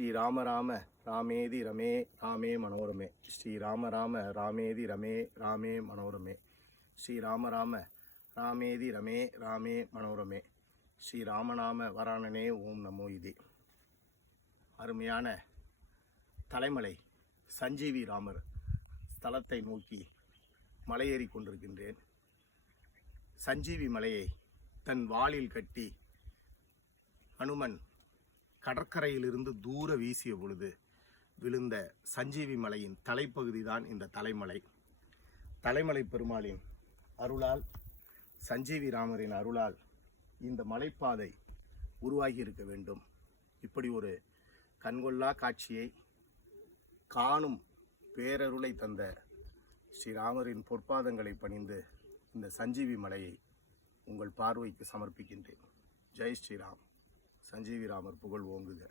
ஸ்ரீ ராம ராம ராமேதி ரமே ராமே மனோரமே. ஸ்ரீ ராம ராம ராமேதி ரமே ராமே மனோரமே. ஸ்ரீ ராம ராம ராமேதி ரமே ராமே மனோரமே. ஸ்ரீ ராமநாம வராணனே ஓம் நமோ இதே. அருமையான தலைமலை சஞ்சீவி ராமர் ஸ்தலத்தை நோக்கி மலையேறி கொண்டிருக்கின்றேன். சஞ்சீவி மலையை தன் வாளில் கட்டி அனுமன் கடற்கரையிலிருந்து தூர வீசிய பொழுது விழுந்த சஞ்சீவி மலையின் தலைப்பகுதி தான் இந்த தலைமலை. தலைமலை பெருமாளின் அருளால் சஞ்சீவி ராமரின் அருளால் இந்த மலைப்பாதை உருவாகி இருக்க வேண்டும். இப்படி ஒரு கண்கொள்ளா காட்சியை காணும் பேரருளை தந்த ஸ்ரீராமரின் பொற்பாதங்களை பணிந்து இந்த சஞ்சீவி மலையை உங்கள் பார்வைக்கு சமர்ப்பிக்கின்றேன். ஜெய் ஸ்ரீராம். சஞ்சீவி ராமர் புகழ் ஓங்குக.